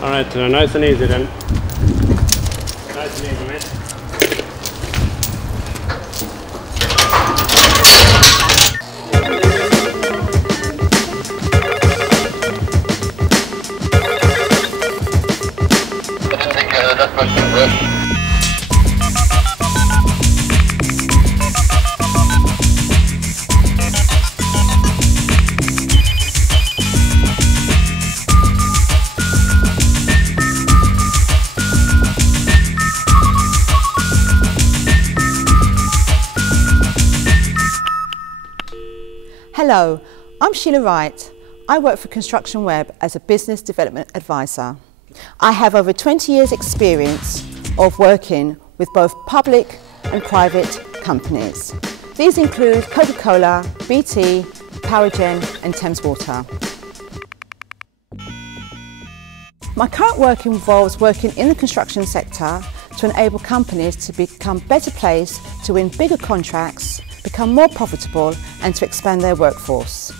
Alright, so nice and easy then. Nice and easy, mate. Hello, I'm Sheena Wright. I work for Construction Web as a business development advisor. I have over 20 years experience of working with both public and private companies. These include Coca-Cola, BT, Powergen and Thames Water. My current work involves working in the construction sector to enable companies to become better placed to win bigger contracts, become more profitable and to expand their workforce.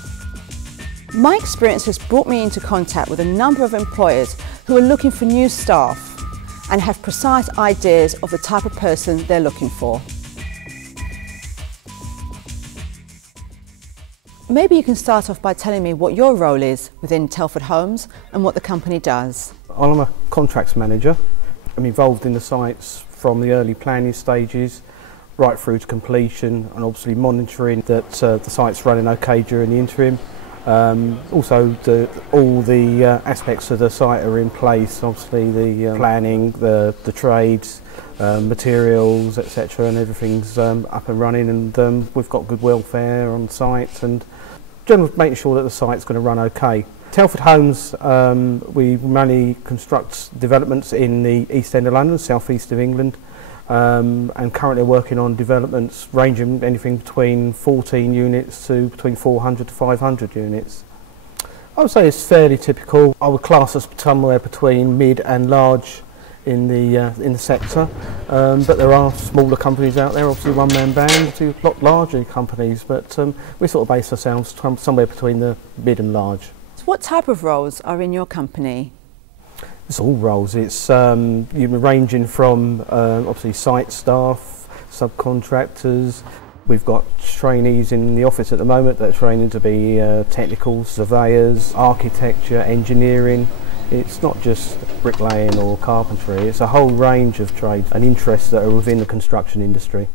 My experience has brought me into contact with a number of employers who are looking for new staff and have precise ideas of the type of person they're looking for. Maybe you can start off by telling me what your role is within Telford Homes and what the company does. I'm a contracts manager. I'm involved in the sites from the early planning stages right through to completion, and obviously monitoring that the site's running okay during the interim. Also all the aspects of the site are in place, obviously the planning, the trades, materials, etc., and everything's up and running, and we've got good welfare on site and generally making sure that the site's going to run okay. Telford Homes, we mainly construct developments in the East End of London, South East of England, and currently working on developments ranging anything between 14 units to between 400 to 500 units. I would say it's fairly typical. I would class us somewhere between mid and large in the sector, but there are smaller companies out there, obviously one-man band, to a lot larger companies, but we sort of base ourselves somewhere between the mid and large. So what type of roles are in your company? It's all roles. It's ranging from obviously site staff, subcontractors. We've got trainees in the office at the moment that are training to be technical surveyors, architecture, engineering. It's not just bricklaying or carpentry. It's a whole range of trades and interests that are within the construction industry.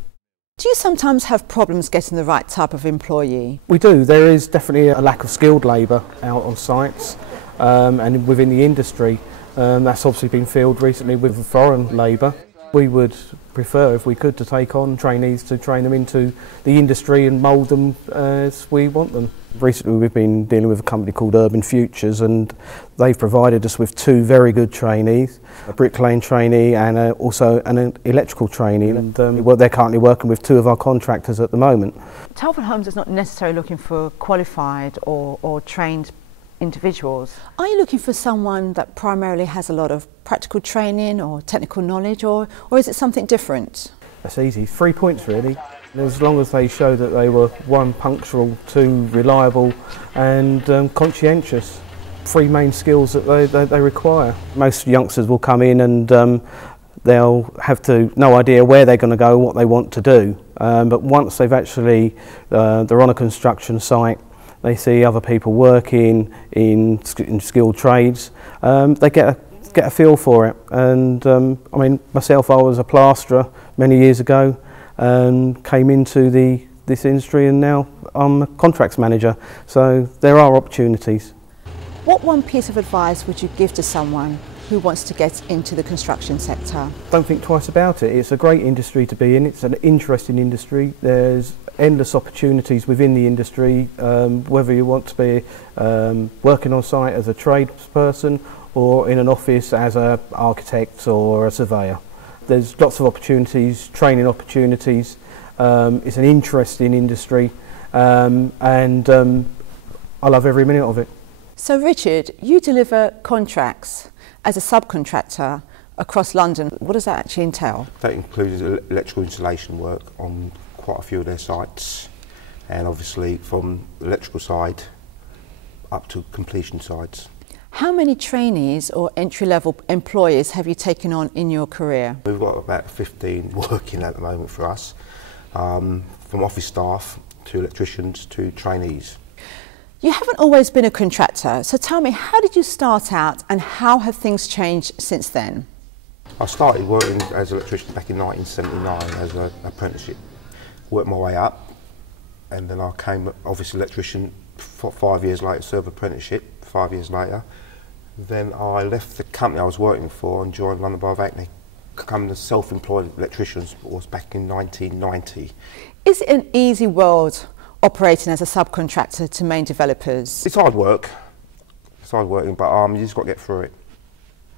Do you sometimes have problems getting the right type of employee? We do. There is definitely a lack of skilled labour out on sites and within the industry. That's obviously been filled recently with foreign labour. We would prefer, if we could, to take on trainees to train them into the industry and mould them as we want them. Recently we've been dealing with a company called Urban Futures, and they've provided us with two very good trainees, a bricklaying trainee and also an electrical trainee. And they're currently working with two of our contractors at the moment. Telford Homes is not necessarily looking for qualified or trained individuals. Are you looking for someone that primarily has a lot of practical training or technical knowledge, or is it something different? That's easy. 3 points really. As long as they show that they were, 1, punctual, 2, reliable and conscientious. 3 main skills that they require. Most youngsters will come in and they'll have no idea where they're going to go, what they want to do. But once they've actually, they're on a construction site, they see other people working in skilled trades, they get a feel for it. And I mean, myself, I was a plasterer many years ago and came into this industry, and now I'm a contracts manager, so there are opportunities. What one piece of advice would you give to someone who wants to get into the construction sector? Don't think twice about it. It's a great industry to be in. It's an interesting industry. There's endless opportunities within the industry, whether you want to be working on site as a tradesperson or in an office as an architect or a surveyor. There's lots of opportunities, training opportunities. It's an interesting industry, and I love every minute of it. So Richard, you deliver contracts as a subcontractor across London. What does that actually entail? That includes electrical installation work on quite a few of their sites, and obviously from the electrical side up to completion sides. How many trainees or entry-level employees have you taken on in your career? We've got about 15 working at the moment for us, from office staff to electricians to trainees. You haven't always been a contractor, so tell me, how did you start out and how have things changed since then? I started working as an electrician back in 1979 as an apprenticeship. Worked my way up, and then I came obviously electrician 5 years later, served apprenticeship 5 years later. Then I left the company I was working for and joined London Borough of Hackney. Become the self-employed electrician was back in 1990. Is it an easy world operating as a subcontractor to main developers? It's hard work. It's hard working, but you just got to get through it.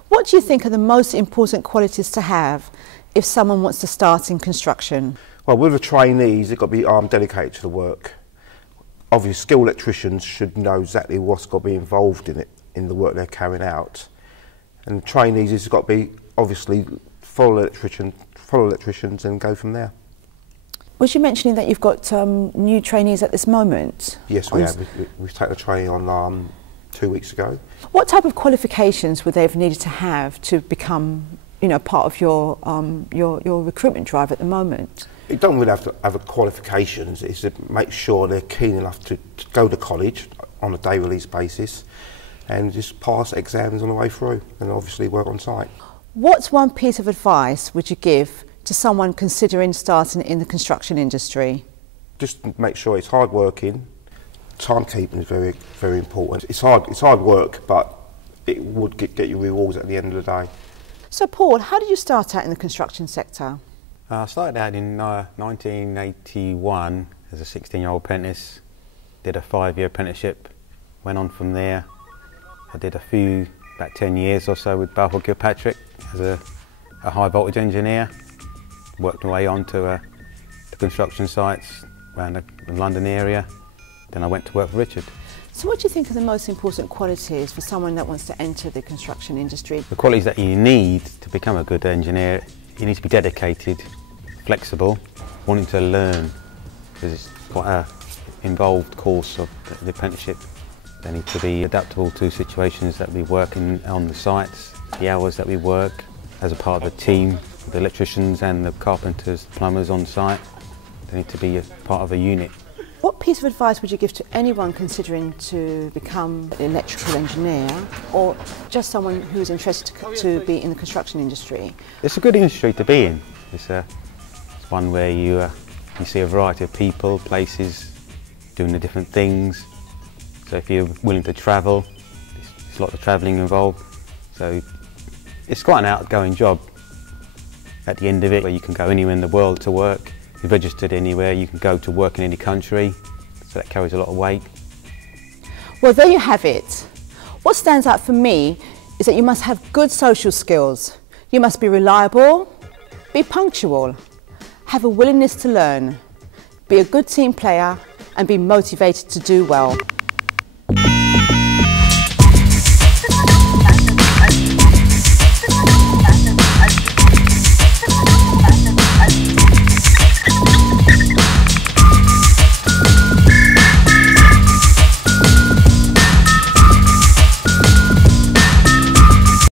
What do you think are the most important qualities to have if someone wants to start in construction? Well, with the trainees, they've got to be dedicated to the work. Obviously, skilled electricians should know exactly what's got to be involved in it, in the work they're carrying out. And trainees has got to be, obviously, follow electricians and go from there. Was you mentioning that you've got new trainees at this moment? Yes, we have. We've taken a trainee on 2 weeks ago. What type of qualifications would they have needed to have to become, you know, part of your recruitment drive at the moment? You don't really have to have qualifications. It's to make sure they're keen enough to go to college on a day release basis and just pass exams on the way through and obviously work on site. What's one piece of advice would you give to someone considering starting in the construction industry? Just make sure it's hard working. Timekeeping is very, very important. It's hard work, but it would get you rewards at the end of the day. So Paul, how did you start out in the construction sector? I started out in 1981 as a 16-year-old apprentice, did a 5-year apprenticeship, went on from there. I did about 10 years or so with Balfour Kilpatrick as a high voltage engineer, worked my way on to the construction sites around the London area. Then I went to work for Richard. So what do you think are the most important qualities for someone that wants to enter the construction industry? The qualities that you need to become a good engineer: you need to be dedicated, flexible, wanting to learn, because it's quite an involved course of the apprenticeship. They need to be adaptable to situations that we work in on the sites, the hours that we work as a part of the team, the electricians and the carpenters, plumbers on site. They need to be a part of a unit. What piece of advice would you give to anyone considering to become an electrical engineer or just someone who's interested to be in the construction industry? It's a good industry to be in. It's one where you see a variety of people, places, doing the different things. So if you're willing to travel, there's a lot of travelling involved. So it's quite an outgoing job at the end of it, where you can go anywhere in the world to work. If you're registered anywhere, you can go to work in any country, so that carries a lot of weight. Well, there you have it. What stands out for me is that you must have good social skills. You must be reliable, be punctual, have a willingness to learn, be a good team player and be motivated to do well.